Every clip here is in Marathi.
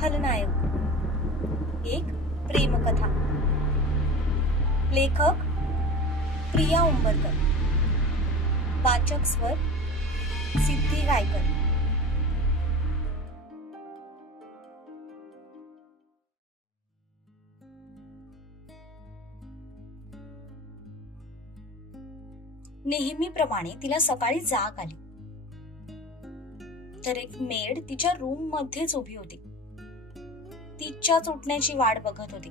खलनायक, एक प्रेमकथा. लेखक प्रिया उंबरकर. वाचक स्वर सिद्धी गायकर. नेहमीप्रमाणे तिला सकाळी जाग आली तर एक मेड तिच्या रूम मध्येच उभी होती. तिच्याच उठण्याची वाट बघत होती.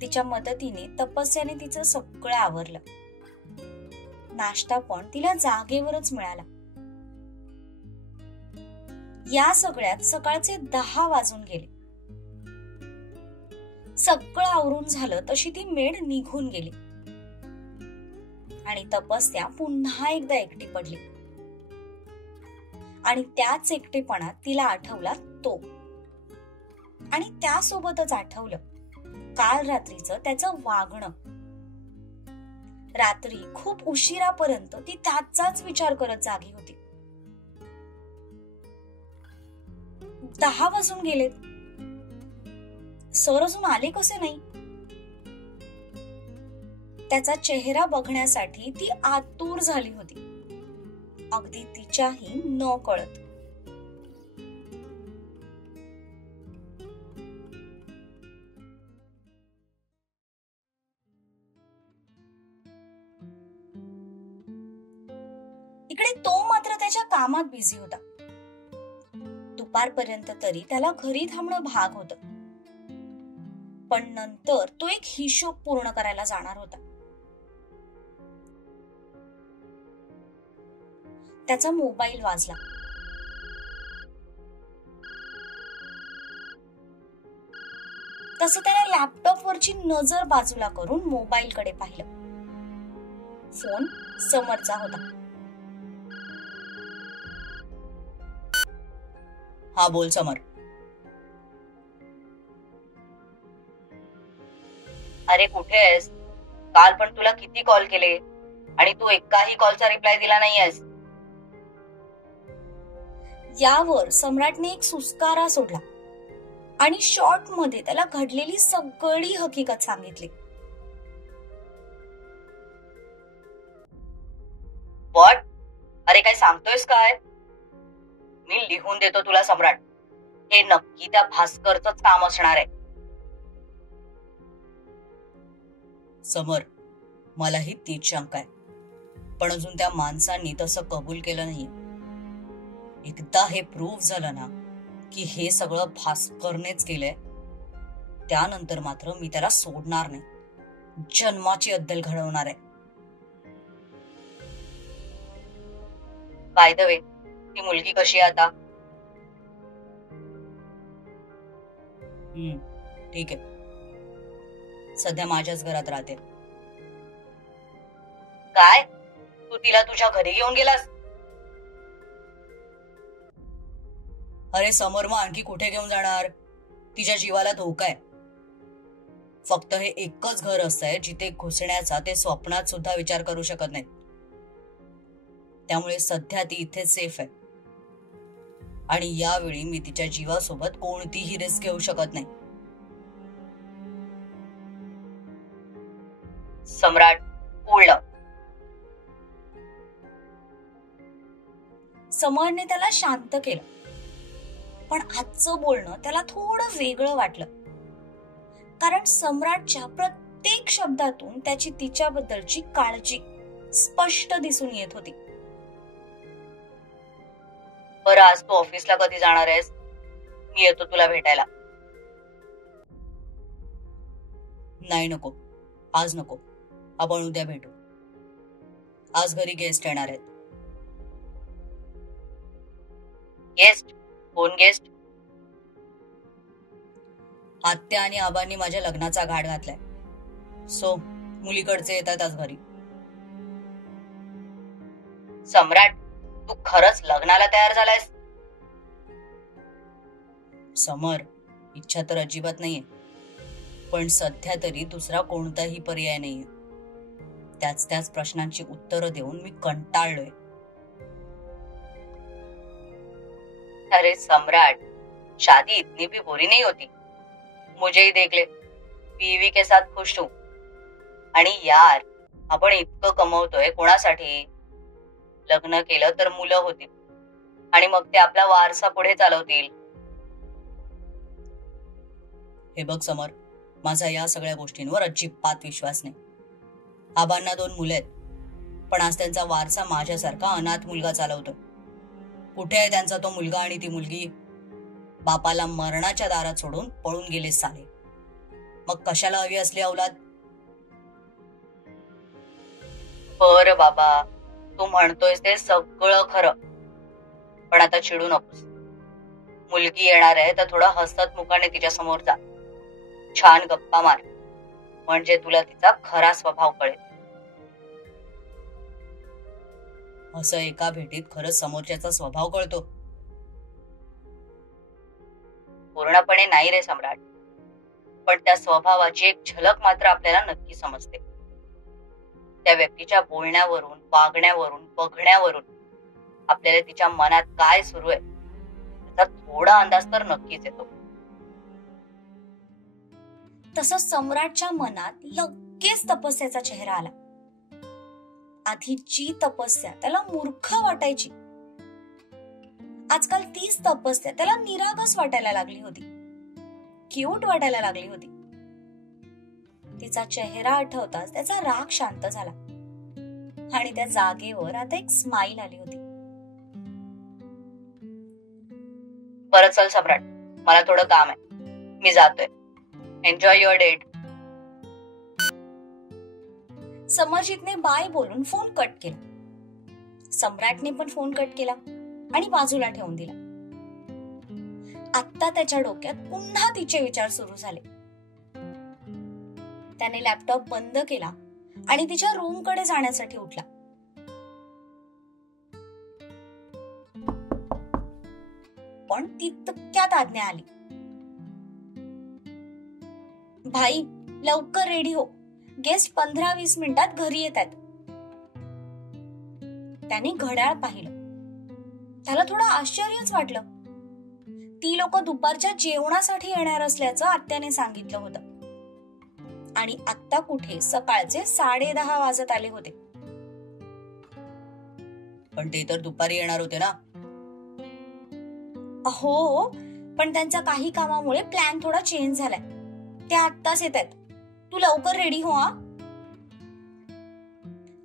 तिच्या मदतीने तपस्याने तिचं सगळं आवरलं. नाश्ता पण तिला जागेवरच मिळाला. या सगळ्यात सकाळचे 10 वाजून गेले. सगळं आवरून झालं तशी ती मेड निघून गेली आणि तपस्या पुन्हा एकदा एकटी पडली. आणि त्याच एकटेपणात तिला आठवला तो, आणि त्यासोबतच आठवलं काल रात्रीचं त्याचं वागणं. रात्री खूप उशिरापर्यंत ती त्याचाच विचार करत जागी होती. 10 वाजून गेलेत. सर अजून आले कसे नाही? त्याचा चेहरा बघण्यासाठी ती आतुर झाली होती, अगदी तिच्याही न कळत. इकडे तो मात्र त्याच्या कामात बिझी होता. दुपारपर्यंत तरी त्याला घरी थांबणं भाग होतं, पण नंतर तो एक हिशोब पूर्ण करायला जाणार होता. त्याचा मोबाईल वाजला. तसं त्याने लॅपटॉपवरची नजर बाजूला करून मोबाईलकडे पाहिलं. फोन समोरचा होता. हा बोल समर. अरे कुठे आहेस? काल पण तुला किती कॉल केले आणि तू एकाही कॉलचा रिप्लाय दिला नाहीयेस. यावर सम्राटने एक सुस्कारा सोडला आणि शॉर्ट मध्ये त्याला घडलेली सगळी हकीकत सांगितली. व्हॉट? अरे काय सांगतोयस काय? मी लिहून देतो तुला सम्राट. हे नक्की त्या भास्करचंच काम असणार आहे. समर, मलाही तीच शंका आहे, पण अजून त्या माणसांनी तसं कबूल केलं नाहीये. एकदा हे प्रूव्ह झालं ना की हे सगळं भास्करनेच केलंय, त्यानंतर मात्र मी त्याला सोडणार नाही. जन्माची अद्दल घडवणार आहे. बाय द वे, ती मुलगी कशी आहे आता? ठीक आहे. सध्या माझ्याच घरात राहते. काय? तू तिला तुझ्या घरी घेऊन गेलास? अरे समोर, मग आणखी कुठे घेऊन जाणार? तिच्या जीवाला धोका आहे. फक्त हे एकच घर असतंय जिथे घुसण्याचा ते स्वप्नात सुद्धा विचार करू शकत नाहीत. त्यामुळे सध्या ती इथे सेफ आहे आणि यावेळी मी तिच्या जीवासोबत कोणतीही रिस्क घेऊ शकत नाही. सम्राट बोलला. समरने त्याला शांत केलं, पण आजचं बोलणं त्याला थोडं वेगळं वाटलं, कारण सम्राटच्या प्रत्येक शब्दातून त्याची तिच्याबद्दलची काळजी स्पष्ट दिसून येत होती. बरं, आज तू ऑफिसला कधी जाणार आहेस? मी येतो तुला भेटायला. नाही, नको. आज नको. आपण उद्या भेटू. आज घरी गेस्ट येणार आहेत. गेस्ट? कोण गेस्ट? आत्या आणि आबांनी माझ्या लग्नाचा घाट घातलाय, सो मुलीकडचे येतात आज घरी. सम्राट, तू खरंच लग्नाला तयार झालायस? समर, इच्छा तर अजिबात नाहीये, पण सध्या तरी दुसरा कोणताही पर्याय नाहीये. त्याच प्रश्नांची उत्तरं देऊन मी कंटाळलोय. अरे सम्राट, शादी इतनी भी बुरी नहीं होती, मुझे ही देख ले, बीवी के साथ खुश हूं. आणि यार, आपण इतकं कमवतोय कोणासाठी? लग्न केलं तर मुलं होतील आणि मग ते आपला वारसा पुढे चालवतील. हे बघ समर, माझा या सगळ्या गोष्टींवर अजिबात विश्वास नाही. आबांना 2 मुलं आहेत, पण आज त्यांचा वारसा माझ्यासारखा अनाथ मुलगा चालवतोय. कुठे आहे त्यांचा तो मुलगा आणि ती मुलगी? बापाला मरणाच्या दारात सोडून पळून गेले साले. मग कशाला हवी असली औलाद? बरं बाबा, तू म्हणतोयस ते सगळं खरं, पण आता चिडू नकोस. मुलगी येणार आहे तर थोडं हसत मुखाने तिच्या समोर जा. छान गप्पा मार, म्हणजे तुला तिचा खरा स्वभाव कळेल. असं एका भेटीत खरंच समोरच्याचा स्वभाव कळतो? पूर्णपणे नाही रे सम्राट, पण त्या स्वभावाची एक झलक मात्र आपल्याला नक्की समजते. त्या व्यक्तीच्या बोलण्यावरून, वागण्यावरून, बघण्यावरून आपल्याला तिच्या मनात काय सुरू आहे त्याचा थोडा अंदाज तर नक्कीच येतो. तसं सम्राटच्या मनात लगेच तपस्याचा चेहरा आला. आधी जी तपस्या त्याला मूर्ख वाटायची, आजकाल तीच तपस्या त्याला निरागस वाटायला लागली होती, क्यूट वाटायला लागली होती. तिचा चेहरा आठवताच त्याचा राग शांत झाला आणि त्या जागेवर आता एक स्माईल आली होती. बरं चल सम्राट, मला थोडं काम आहे, मी जातोय. Enjoy your date. समरजीतने बाय बोलून फोन कट केला. सम्राटने पण फोन कट केला आणि बाजूला ठेवून दिला. आता त्याच्या डोक्यात पुन्हा तिचे विचार सुरू झाले. त्याने लॅपटॉप बंद केला आणि तिच्या रूम कडे जाण्यासाठी उठला. पण तितक्यात आज्ञा आली. भाई, लवकर रेडी हो, गेस्ट 15-20 मिनिटात घरी येत आहेत. त्याने घड्याळ पाहिलं. त्याला थोडं आश्चर्यच वाटलं. ती लोक दुपारच्या जेवणासाठी येणार असल्याचं आत्याने सांगितलं होतं आणि आत्ता कुठे सकाळचे 10:30 वाजत आले होते. पण ते तर दुपारी येणार होते ना? हो, पण त्यांचा काही कामामुळे प्लॅन थोडा चेंज झालाय. ते आत्ताच येत आहेत. तू लवकर रेडी हो.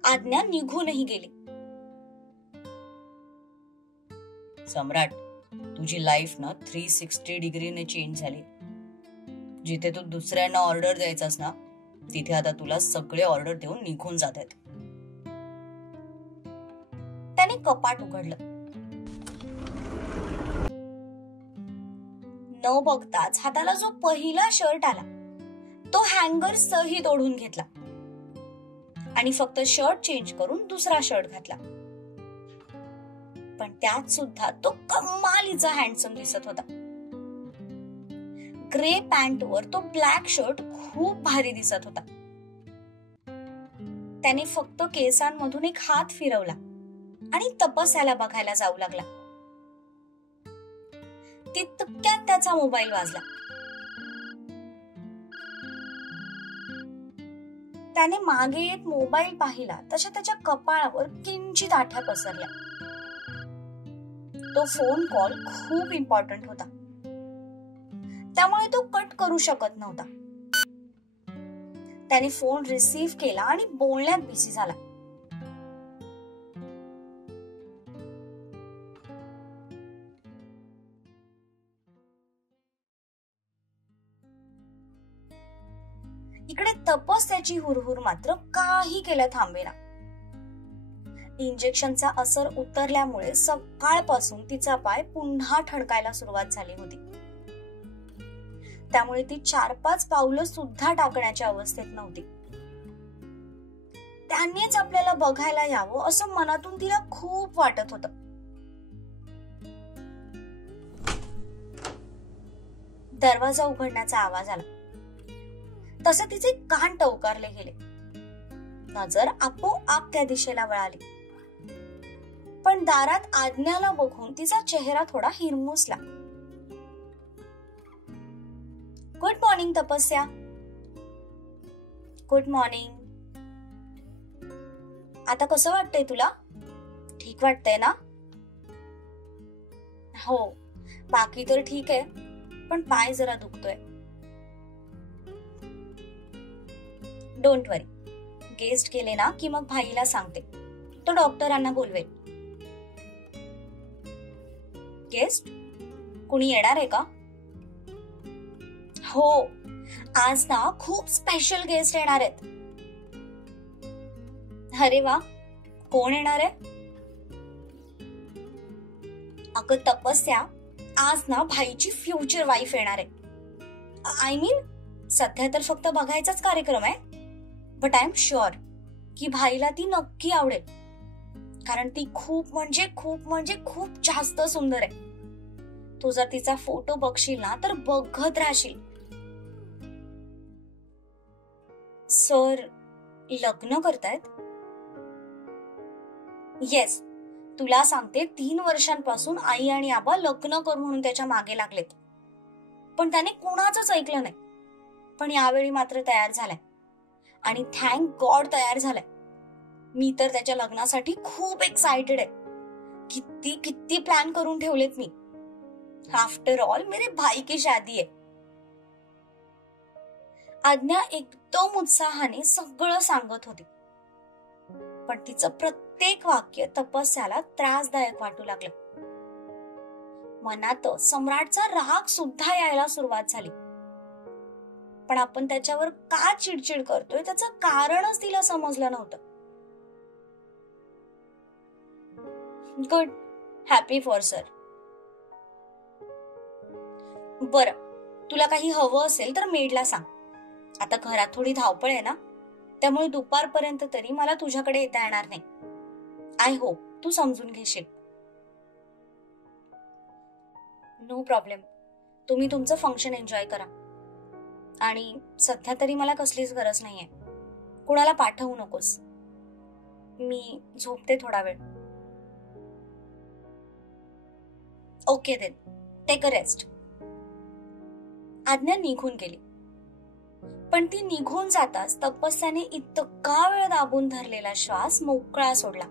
आज्ञा निघूनही गेली. सम्राट, तुझी लाईफ ना 360 डिग्रीने चेंज झाली. जिथे तू दुसऱ्यांना ऑर्डर द्यायचास ना, तिथे आता तुला सगळे ऑर्डर देऊन निघून जात आहेत. त्याने कपाट उघडलं. न बघताच हाताला जो पहिला शर्ट आला तो हँगर सहित ओढून घेतला आणि फक्त शर्ट चेंज करून दुसरा शर्ट घातला. पण त्यात सुद्धा तो कमालीचा हँडसम दिसत होता. ग्रे पॅन्टवर तो ब्लॅक शर्ट खूप भारी दिसत होता. त्याने फक्त केसांमधून एक हात फिरवला आणि तपस्याला बघायला जाऊ लागला. तितक्यात त्याचा मोबाईल वाजला. त्याने मागे येत मोबाईल पाहिला तशा त्याच्या कपाळावर किंचित आठ्या पसरल्या. तो फोन कॉल खूप इम्पॉर्टंट होता, त्यामुळे तो कट करू शकत नव्हता. त्याने फोन रिसीव्ह केला आणि बोलण्यात बिझी झाला. इकडे तपस्याची हुरहुर मात्र काही केलं थांबेना. इंजेक्शनचा असर उतरल्यामुळे सकाळपासून तिचा पाय पुन्हा ठणकायला सुरुवात झाली होती. त्यामुळे ती 4-5 पावलं सुद्धा टाकण्याच्या अवस्थेत नव्हती. त्यांनीच आपल्याला बघायला यावं असं मनातून तिला खूप वाटत होतं. दरवाजा उघडण्याचा आवाज आला तसे तिचे कान टवकारले गेले. नजर आपोआप त्या दिशेला वळाली. पण दारात आज्ञाला बघून तिचा चेहरा थोडा हिरमुसला. गुड मॉर्निंग तपस्या. Good morning. आता कसं वाटतंय तुला? ठीक वाटतंय ना? हो, बाकी तर ठीक आहे, पण पाय जरा दुखतोय. डोंट वरी, गेस्ट गेले ना की मग भाईला सांगते, तो डॉक्टरांना बोलवेल. गेस्ट? कुणी येणार आहे का? हो, आज ना खूप स्पेशल गेस्ट येणार आहेत. अरे वा, कोण येणार आहे? अगं तपस्या, आज ना भाईची फ्युचर वाईफ येणार आहे. आय मीन, सध्या तर फक्त बघायचाच कार्यक्रम आहे, बट आय एम शुअर की भाईला ती नक्की आवडेल, कारण ती खूप म्हणजे खूप म्हणजे खूप जास्त सुंदर आहे. तू जर तिचा फोटो बघशील ना तर बघत राहशील. सर लग्न करतायत? येस, तुला सांगते, 3 वर्षांपासून आई आणि आबा लग्न कर म्हणून त्याच्या मागे लागलेत, पण त्याने कोणाचंच ऐकलं नाही. पण यावेळी मात्र तयार झालाय, आणि थँक गॉड तयार झालाय. मी तर त्याच्या लग्नासाठी खूप एक्साइटेड आहे. किती किती प्लॅन करून ठेवलेत मी. आफ्टर ऑल मेरे भाई की शादी आहे. आज्ञा एकदम उत्साहाने सगळं सांगत होती, पण तिचं प्रत्येक वाक्य तपस्याला त्रासदायक वाटू लागलं. मनात सम्राटचा राग सुद्धा यायला सुरुवात झाली, पण आपण त्याच्यावर का चिडचिड करतोय त्याचं कारणच तिला समजलं नव्हतं. Good, happy for sir. बरं, तुला काही हवं असेल तर मेडला सांग. आता घरात थोडी धावपळ आहे ना, त्यामुळे दुपारपर्यंत तरी मला तुझ्याकडे येता येणार नाही. आय होप तू समजून घेशील. नो प्रॉब्लेम, तुम्ही तुमचं फंक्शन एन्जॉय करा. आणि सध्या तरी मला कसलीच गरज नाहीये. कुणाला पाठवू नकोस. मी झोपते थोडा वेळ. Okay then, take a rest. आज्ञा निघून गेली, पण ती निघून जाताच तपस्याने इतका वेळ दाबून धरलेला श्वास मोकळा सोडला.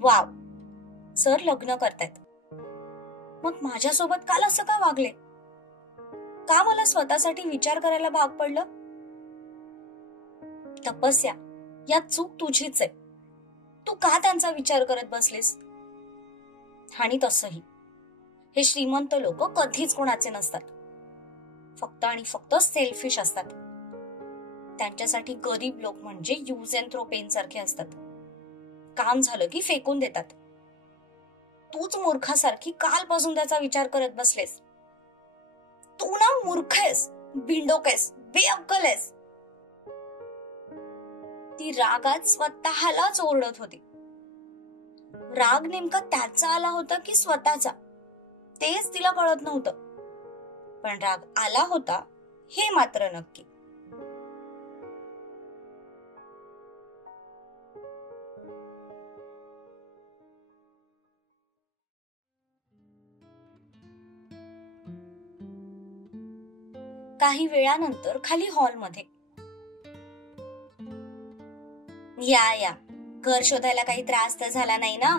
वाव, सर लग्न करतायत. मग माझ्यासोबत काल असं का वागले? का मला स्वतःसाठी विचार करायला भाग पडलं? तपस्या, यात चूक तुझीच आहे. तू का त्यांचा विचार करत बसलीस? आणि तसंही हे श्रीमंत लोक कधीच कोणाचे नसतात. फक्त आणि फक्त सेल्फिश असतात. त्यांच्यासाठी गरीब लोक म्हणजे यूज अँड थ्रो पेन सारखे असतात. काम झालं की फेकून देतात. तूच मूर्खासारखी कालपासून त्याचा विचार करत बसलेस. तू ना मूर्ख आहेस, बिंडोक आहेस, बेअक्कल आहेस. ती रागात स्वतःलाच ओरडत होती. राग नेमका त्याचा आला होता की स्वतःचा, तेच तिला कळत नव्हतं. पण राग आला होता हे मात्र नक्की. काही वेळानंतर खाली हॉलमध्ये, या घर शोधायला काही त्रास तर झाला नाही ना?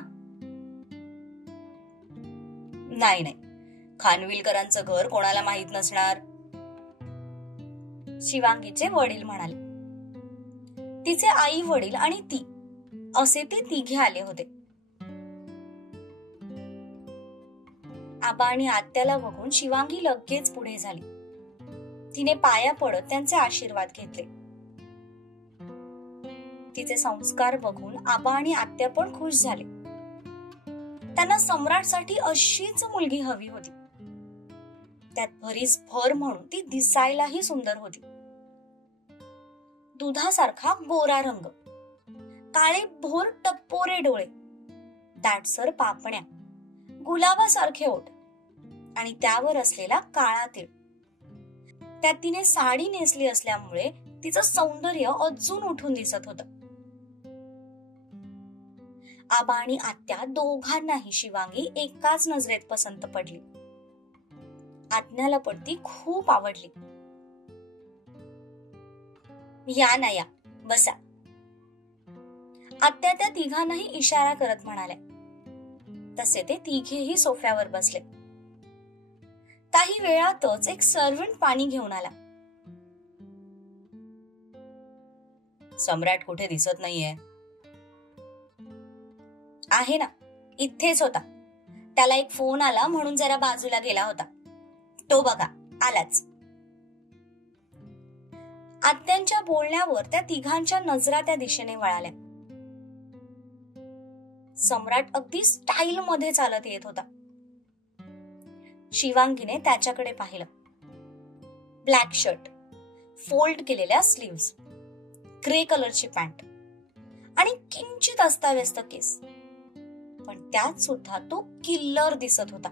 नाही, खानविलकरांचं घर कोणाला माहित नसणार, शिवांगीचे वडील म्हणाले. तिचे आई वडील आणि ती असे ते तिघे आले होते. आबा आणि आत्याला बघून शिवांगी लगेच पुढे झाली. तिने पाया पडत त्यांचे आशीर्वाद घेतले. तिचे संस्कार बघून आबा आणि आत्या पण खुश झाले. त्यांना सम्राटसाठी अशीच मुलगी हवी होती. त्यात भरीस भर म्हणून ती दिसायलाही सुंदर होती. दुधासारखा गोरा रंग, काळे भोर टप्पोरे डोळे, दाटसर पापण्या, गुलाबासारखे ओठ आणि त्यावर असलेला काळा तीळ. त्यात तिने साडी नेसली असल्यामुळे तिचं सौंदर्य अजून उठून दिसत होतं. आबा आणि आत्या दोघांनाही शिवांगी एकाच नजरेत पसंत पडली. आज्ञाला पण ती खूप आवडली. या ना या, बसा. आत्या त्या तिघांनाही इशारा करत म्हणाल्या. तसे ते तिघेही सोफ्यावर बसले. काही वेळातच एक सर्व्हंट पाणी घेऊन आला. सम्राट कुठे दिसत नाहीये? आहे ना, इथेच होता. त्याला एक फोन आला म्हणून जरा बाजूला गेला होता. तो बघा आलाच. आत्यांच्या बोलण्यावर त्या तिघांच्या नजरा त्या दिशेने वळाल्या. सम्राट अगदी स्टाईल मध्ये चालत येत होता. शिवांगीने त्याच्याकडे पाहिलं. ब्लॅक शर्ट, फोल्ड केलेल्या स्लीव्स, ग्रे कलरची पॅन्ट आणि किंचित अस्ताव्यस्त केस, पण त्यात सुद्धा तो किल्लर दिसत होता.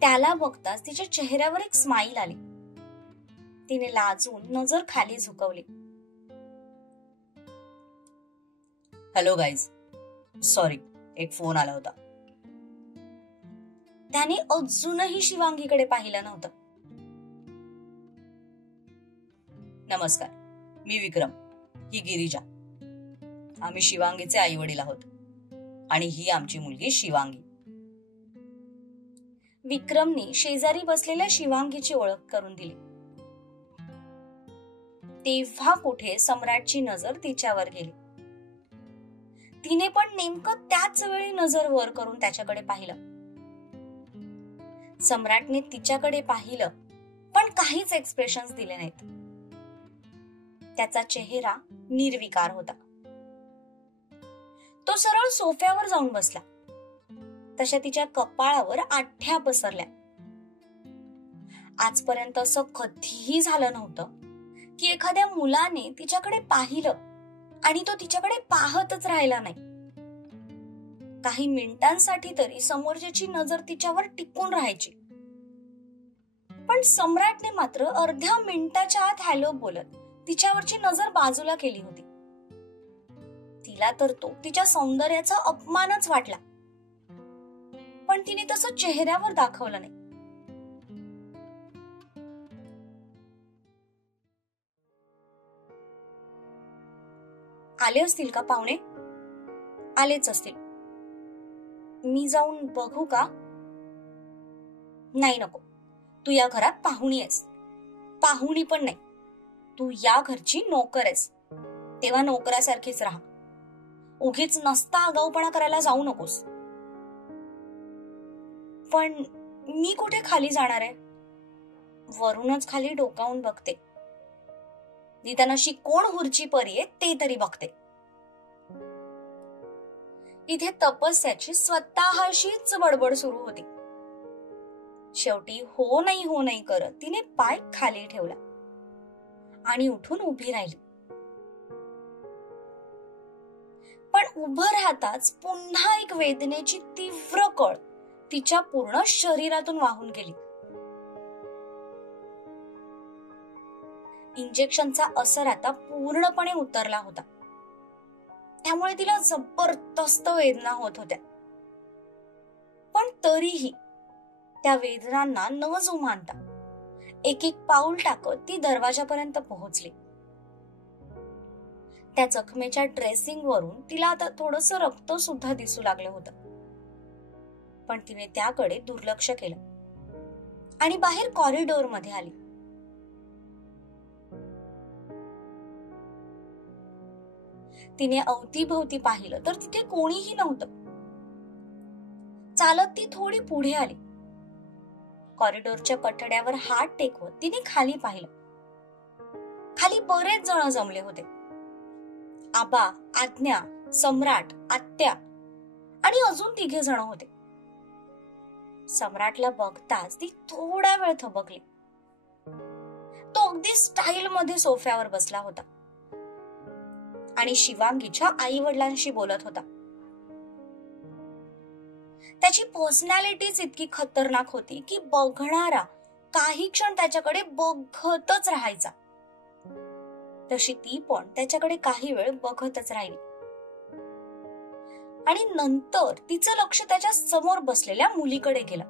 त्याला बघताच तिच्या चेहऱ्यावर एक स्माईल आली. तिने लाजून नजर खाली झुकवली. हॅलो गाईज, सॉरी, एक फोन आला होता. त्याने अजूनही शिवांगीकडे पाहिलं नव्हतं. नमस्कार, मी विक्रम, ही गिरिजा. आम्ही शिवांगीचे आई वडील आहोत आणि ही आमची मुलगी शिवांगी. विक्रमने शेजारी बसलेल्या शिवांगीची ओळख करून दिली. तेव्हा कुठे सम्राटची नजर तिच्यावर गेली. तिने पण नेमकं त्याच वेळी नजर वर करून त्याच्याकडे पाहिलं. सम्राटने तिच्याकडे पाहिलं पण काहीच एक्सप्रेशन्स दिले नाहीत. त्याचा चेहरा निर्विकार होता. तो सरळ सोफ्यावर जाऊन बसला. तशा तिच्या कपाळावर आठ्या पसरल्या. आजपर्यंत असं कधीही झालं नव्हतं की एखाद्या मुलाने तिच्याकडे पाहिलं आणि तो तिच्याकडे पाहतच राहिला नाही. काही मिनिटांसाठी तरी समोरच्याची नजर तिच्यावर टिकून राहायची. पण सम्राटने मात्र अर्ध्या मिनिटाच्या आत हॅलो बोलत तिच्यावरची नजर बाजूला केली होती. तिला तर तो तिच्या सौंदर्याचा अपमानच वाटला, पण तिने तसं चेहऱ्यावर दाखवलं नाही. आले असतील का पाहुणे? आलेच असतील. मी जाऊन बघू का? नाही नको, तू या घरात पाहुणी आहेस. पाहुणी पण नाही, तू या घरची नोकर आहेस. तेव्हा नोकरासारखीच राहा. उगीच नसता आगाऊपणा करायला जाऊ नकोस. पण मी कुठे खाली जाणार आहे? वरूनच खाली डोकावून बघते. निदान अशी कोण हुरची परी आहे ते तरी बघते. इथे तपस्याची स्वतःशीच बडबड सुरू होती. शेवटी हो नाही करत तिने पाय खाली ठेवला आणि उठून उभी राहिली. पण उभं राहताच पुन्हा एक वेदनेची तीव्र कळ तिच्या पूर्ण शरीरातून वाहून गेली. इंजेक्शनचा असर आता पूर्णपणे उतरला होता. त्यामुळे तिला जबरदस्त वेदना होत होत्या. पण तरीही त्या वेदनांना न जुमानता एक एक पाऊल टाकत ती दरवाजापर्यंत पोहोचली. त्या जखमेच्या ड्रेसिंग वरून तिला आता थोडंसं रक्त सुद्धा दिसू लागलं होतं. पण तिने त्याकडे दुर्लक्ष केलं आणि बाहेर कॉरिडॉर मध्ये आली. तिने अवतीभवती पाहिलं तर तिथे कोणीही नव्हतं. चालत ती थोडी पुढे आली. कॉरिडॉरच्या कठड्यावर हात टेकवत तिने खाली पाहिलं. खाली बरेच जण जमले होते. आबा, आज्ञा, सम्राट, आत्या आणि अजून 3 जण होते. सम्राटला बघताच ती थोडा वेळ थबकली. तो अगदी स्टाईल मध्ये सोफ्यावर बसला होता आणि शिवांगीच्या आई वडिलांशी बोलत होता. त्याची पर्सनॅलिटीच इतकी खतरनाक होती की बघणारा काही क्षण त्याच्याकडे बघतच राहायचा. तशी ती पण त्याच्याकडे काही वेळ बघतच राहिली आणि नंतर तिचं लक्ष त्याच्या समोर बसलेल्या मुलीकडे गेलं.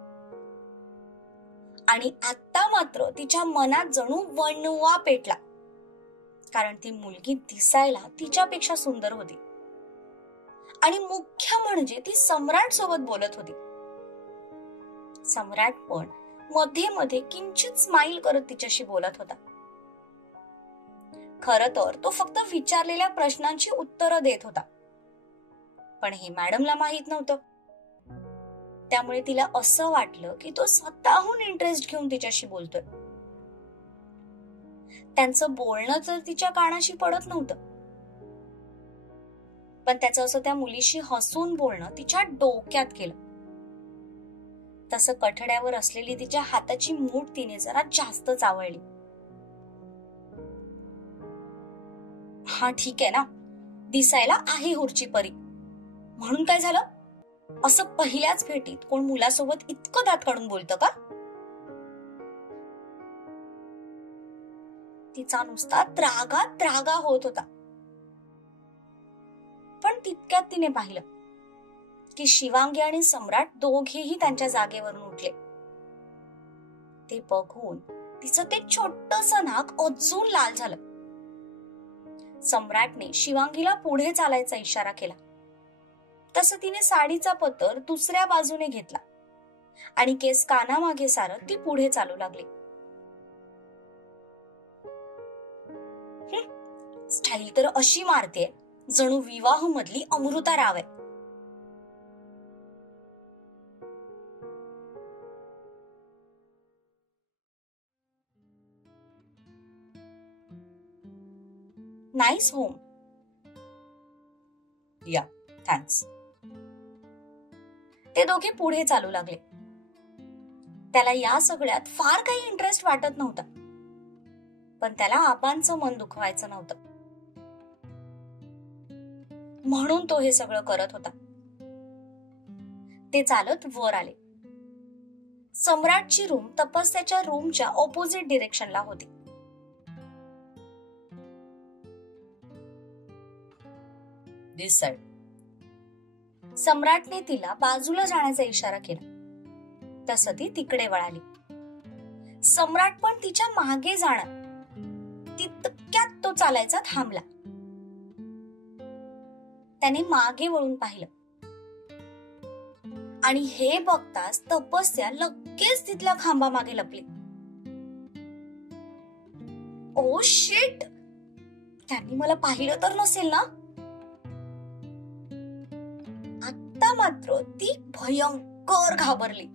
आणि आता मात्र तिच्या मनात जणू वणवा पेटला, कारण ती मुलगी दिसायला तिच्यापेक्षा सुंदर होती आणि मुख्य म्हणजे ती सम्राट सोबत बोलत होती. सम्राट पण मध्ये मध्ये किंचित स्माईल करत तिच्याशी बोलत होता. खरं तर तो फक्त विचारलेल्या प्रश्नांची उत्तरं देत होता, पण हे मॅडमला माहित नव्हतं. त्यामुळे तिला असं वाटलं की तो स्वतःहून इंटरेस्ट घेऊन तिच्याशी बोलतोय. त्यांचं बोलणं तर तिच्या कानाशी पडत नव्हतं, पण त्याचं असं त्या मुलीशी हसून बोलणं तिच्या डोक्यात गेलं. तसं कठड्यावर असलेली तिच्या हाताची मूठ तिने जरा जास्त चावळली. हा ठीक आहे ना, दिसायला आहे हुरची परी, म्हणून काय झालं? असं पहिल्याच भेटीत कोण मुलासोबत इतकं दात काढून बोलतं का? तिचा नुसता त्रागा होत होता. पण तितक्यात तिने पाहिलं की शिवांगी आणि सम्राट दोघेही त्यांच्या जागेवरून उठले. ते बघून तिचं ते छोटंसं नाक अजून लाल झालं. सम्राटने शिवांगीला पुढे चालायचा इशारा केला. तसं तिने साडीचा पदर दुसऱ्या बाजूने घेतला आणि केस कानामागे सारत ती पुढे चालू लागली. स्टाईल तर अशी मारते जणू विवाह मधली अमृता राव आहे. Nice home. या, थँक्स. ते दोघे पुढे चालू लागले. त्याला या सगळ्यात फार काही इंटरेस्ट वाटत नव्हता, पण त्याला आबांचं मन दुखवायचं नव्हतं, म्हणून तो हे सगळं करत होता. ते चालत वर आले. सम्राटची रूम तपस्याच्या रूमच्या ऑपोजिट डिरेक्शनला होती. दिस साइड. सम्राटने तिला बाजूला जाण्याचा इशारा केला. तसं ती तिकडे वळाली. सम्राट पण तिच्या मागे जाणार. तितक्यात तो चालायचा थांबला. त्याने मागे वळून पाहिलं आणि हे बघताच तपस्या लगेच तिथल्या खांबा मागे लपली. ओ शिट, त्यांनी मला पाहिलं तर नसेल ना? आता मात्र ती भयंकर घाबरली.